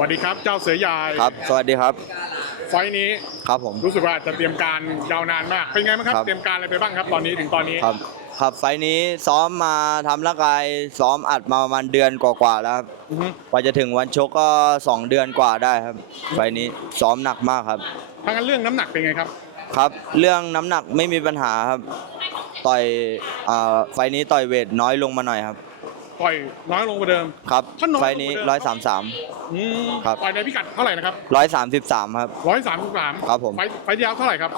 วัสดีครับเจ้าเสือใหญ่ครับ สวัสดีครับ ไฟล์นี้ครับผมรู้สึกว่าจะเตรียมการยาวนานมาก เป็นไงบ้างครับ ครับ เตรียมการอะไรไปบ้างครับ ตอนนี้ถึงตอนนี้ ครับ ครับไฟล์นี้ซ้อมมาทำร่างกายซ้อมอัดมาประมาณเดือนกว่าๆแล้วครับอือฮึ กว่าจะถึงวันชกก็ 2 เดือนกว่าได้ครับ ไฟล์นี้ซ้อมหนักมากครับทางนั้นเรื่องน้ำหนักเป็นไงครับ ครับ เรื่องน้ำหนักไม่มีปัญหาครับ ต่อยอ่าไฟล์นี้ต่อยเวทน้อยลงมาหน่อยครับ ต่อยน้อยลงกว่าเดิม ครับถ้าน้อยลงไฟล์นี้กว่าเดิม ร้อยสามสาม อืมครับ ต่อยในพิกัดเท่าไหร่นะครับร้อยสามสิบสามครับ ร้อยสามสิบสามครับผม ไฟล์ไฟล์ที่แล้วเท่าไหร่ครับ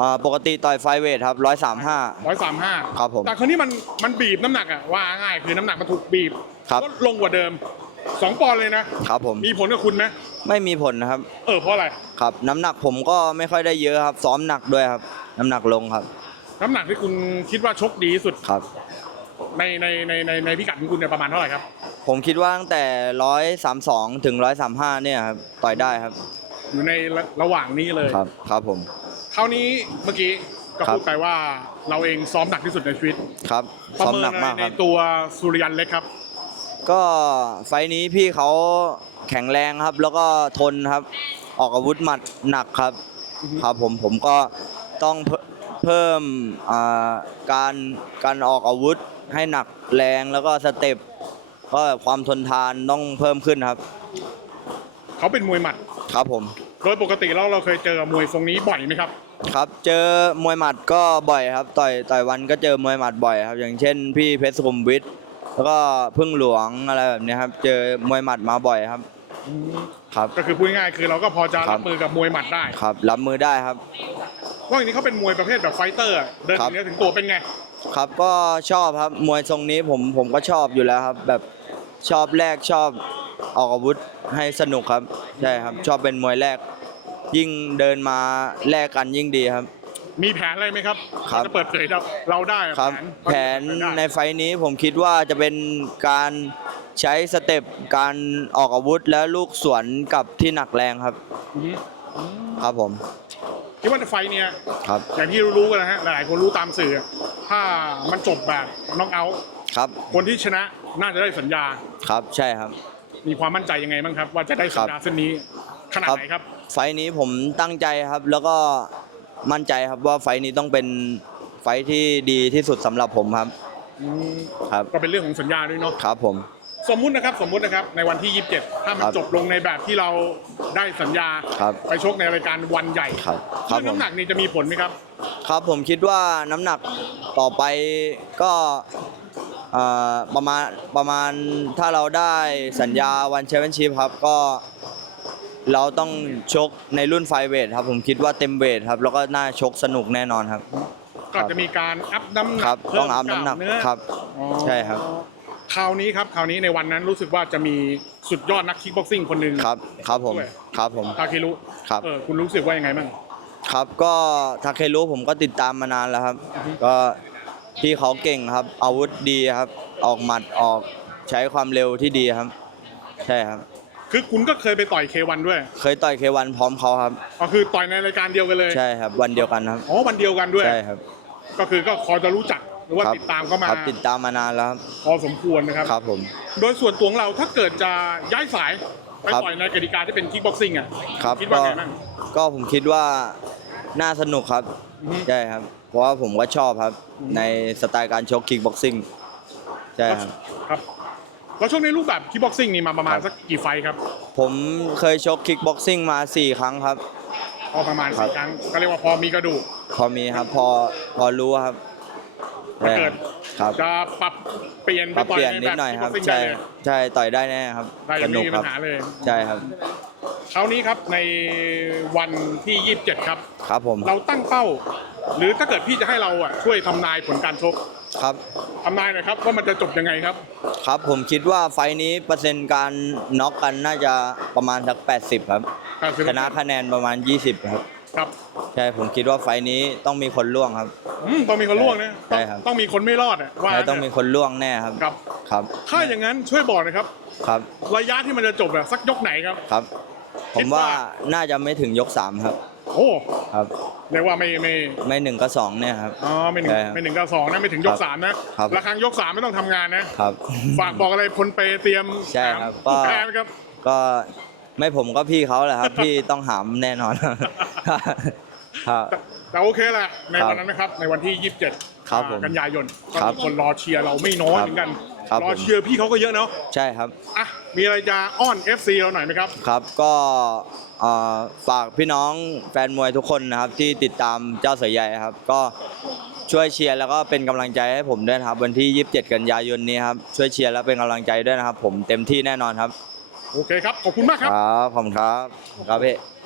อ่าปกติต่อยไฟเวทครับร้อยสามห้า ร้อยสามห้าครับผมแต่คราวนี้มันมันบีบน้ำหนักอะว่าง่ายคือน้ำหนักมันถูกบีบครับลดลงกว่าเดิมสองปอนด์เลยนะครับผม มีผลกับคุณไหมไม่มีผลนะครับ เออเพราะอะไรครับ น้ำหนักผมก็ไม่ค่อยได้เยอะครับ ซ้อมหนักด้วยครับ น้ำหนักลงครับ น้ำหนักที่คุณคิดว่าชกดีที่สุดครับ ในในในในในพิกัดของคุณเนี่ยประมาณเท่าไหร่ครับ ผมคิดว่าตั้งแต่ร้อยสามสองถึงร้อยสามห้าเนี่ยครับต่อยได้ครับ อยู่ในระระหว่างนี้เลย ครับครับผม คราวนี้เมื่อกี้ก็ครับ พูดไปว่าเราเองซ้อมหนักที่สุดในชีวิตครับประซ้อมเมินหนักอะไรมากในครับ ตัวสุริยันเล็กครับ ก็ไฟล์นี้พี่เขาแข็งแรงครับ แล้วก็ทนครับ ออกอาวุธหมัดหนักครับ อือฮึ ครับผมผมก็ต้องเพิ่ม เพิ่มอ่าการการออกอาวุธให้หนักแรงแล้วก็สเต็ปก็ความทนทานต้องเพิ่มขึ้นครับ เขาเป็นมวยหมัดครับผม โดยปกติแล้วเราเคยเจอมวยทรงนี้บ่อยไหมครับ ครับเจอมวยหมัดก็บ่อยครับ ต่อยต่อยวันก็เจอมวยหมัดบ่อยครับ อย่างเช่น พี่เพชรสุขุมวิทแล้วก็พึ่งหลวงอะไรแบบนี้ครับ เจอมวยหมัดมาบ่อยครับครับ ก็คือพูดง่ายๆคือเราก็พอจะครัรับบมือกับมวยหมัดได้ครับรับมือได้ครับ ว่าอย่างนี้เขาเป็นมวยประเภทแบบไฟเตอร์อะเดินครัถึบงเนื้อถึงตัวเป็นไง ครับก็ชอบครับมวยทรงนี้ผมผมก็ชอบอยู่แล้วครับ แบบชอบแรกชอบออกอาวุธให้สนุกครับใช่ครับ ชอบเป็นมวยแรก ยิ่งเดินมาแลกกันยิ่งดีครับ มีแผนอะไรไหมครับครับ จะเปิดเผยเราเราได้อะครับ แผนในไฟล์นี้ผมคิดว่าจะเป็นการใช้สเต็ปการออกอาวุธและลูกสวนกับที่หนักแรงครับ อือฮึครับผม คิดว่าในไฟท์เนี่ย ครับ อย่างที่รู้ๆกันนะฮะ หลายๆคนรู้ตามสื่อ ถ้ามันจบแบบน็อกเอาท์ครับ คนที่ชนะน่าจะได้สัญญา ครับ ใช่ครับ มีความมั่นใจยังไงบ้างครับ ว่าจะได้สัญญาเส้นนี้ขนาดไหนครับ ไฟล์นี้ผมตั้งใจครับ แล้วก็มั่นใจครับว่าไฟล์นี้ต้องเป็นไฟล์ที่ดีที่สุดสำหรับผมครับ อืมครับ ก็เป็นเรื่องของสัญญาด้วยเนาะ ครับผม สมมุตินะครับสมมุตินะครับในวันที่ 27 ถ้ามันครับจบลงในแบบที่เราได้สัญญา ครับไปชกในรายการวันใหญ่ครับครัเรื่บองผมน้ำหนักนี่จะมีผลไหมครับ ครับผมคิดว่าน้ำหนักต่อไปก็เอ่อประมาณประมาณถ้าเราได้สัญญาวันแชมเปี้ยนชิพครับก็เราต้องชกในรุ่นไฟเวทครับ ผมคิดว่าเต็มเวทครับ แล้วก็น่าชกสนุกแน่นอนครับ ก็จะมีการอัพน้ำหนัครับ เพิ่ต้องอัพน้ำหนักล้ามเนื้อครับ อ๋อใช่ครับ คราวนี้ครับคราวนี้ในวันนั้นรู้สึกว่าจะมีสุดยอดนักคิกบ็อกซิ่งคนหนึ่งครับครับผมด้วยครับผม ทาเครุครับ เออคุณรู้สึกว่ายังไงบ้าง ครับก็ทาเครุผมก็ติดตามมานานแล้วครับ อือฮึ ก็พี่เขาเก่งครับ อาวุธดีครับ ออกหมัดออกใช้ความเร็วที่ดีครับ ใช่ครับ คือคุณก็เคยไปต่อยเควันด้วยเคยต่อยเควันพร้อมเขาครับ ก็คือต่อยในรายการเดียวกันเลยใช่ครับ วันเดียวกันครับ อ๋อวันเดียวกันด้วย ใช่ครับ ก็คือก็พอจะรู้จัก หรือว่าครับติดตามเข้ามา ครับติดตามมานานแล้วครับพอสมควรนะครับ ครับผม โดยส่วนตัวของเราถ้าเกิดจะย้ายสายไปครับต่อยในกติกาที่เป็นคิกบ็อกซิ่งอะครับคิดว่าก็ ไงบ้าง ก็ผมคิดว่าน่าสนุกครับอือฮึ ใช่ครับ เพราะว่าผมก็ชอบครับอืมในสไตล์การชกคิกบ็อกซิ่งใช่ครับ ครับแล้วช่วงในรูปแบบคิกบ็อกซิ่งนี่มาประมาณครับ สักกี่ไฟท์ครับผมเคยชกคิกบ็อกซิ่งมา 4 ครั้งครับ พอประมาณครับสี่ครั้งก็เรียกว่าพอมีกระดูกพอมีครับพอพอรู้ครับ ถ้าเกิดครับจะปรับเปลี่ยนปรับต่อเปลี่ยนในนิแบดหน่อยคิกคบ็รัอบกซิ่งใช่ได้เลยใช่ต่อยได้แน่ครับได้สยังนุไม่กมีคปัรับญหาเลยใช่ครับคราวนี้ครับในวันที่ 27 ครับครับผมเราตั้งเป้า หรือถ้าเกิดพี่จะให้เราอะช่วยทำนายผลการชกครับทำนายหน่อยครับว่ามันจะจบยังไงครับ ครับผมคิดว่าไฟล์นี้เปอร์เซ็นต์การน็อกกันน่าจะประมาณสัก 80 ครับชนะคะแนนประมาณ 20 ครับ ครับใช่ผมคิดว่าไฟล์นี้ต้องมีคนล่วงครับ อืมต้องมีคนล่วงนะใช่ครับ ต้องมีคนไม่รอดอะว่าและต้องมีคนล่วงแน่ครับ ครับ ครับ ถ้าอย่างนั้นช่วยบอกหนะครับ ครับระยะที่มันจะจบอะสักยกไหนครับ ครับผคิดมว่าว่าน่าจะไม่ถึงยก3ครับ โอ้ครับ เรียกว่าไม่ไม่ไม่หนึ่งก็สองเนี่ยครับ อ๋อไม่หนึ่งใช่ครับไม่หนึ่งก็สองนะไม่ถึงยคกรับสามนะครับระครังยกสามไม่ต้องทำงานนะ ครับ ฝากบอกอะไรพลเปเตรียมใช่ครับผู้ก็ แพ้นะครับ ก็ไม่ผมก็พี่เขาแหละครับ พี่ต้องหามแน่นอน ครับแต่แต่โอเคแหละ ในครับวันนั้นนะครับ ในวันที่ 27ครับผมกันยายนก็ครับมีคนรอเชียร์เราไม่น้อยครับเหมือนกันครับรอผม เชียร์พี่เขาก็เยอะเนาะใช่ครับ อะมีอะไรจะอ้อน FC เราหน่อยไหมครับ ครับก็เอ่อฝากพี่น้องแฟนมวยทุกคนนะครับที่ติดตามเจ้าเสือใหญ่ครับ ก็ช่วยเชียร์แล้วก็เป็นกำลังใจให้ผมด้วยนะครับ วันที่ 27 กันยายนนี้ครับช่วยเชียร์แล้วเป็นกำลังใจด้วยนะครับ ผมเต็มที่แน่นอนครับโอเคครับ ขอบคุณมากครับครับขอบคุณครับครับพี่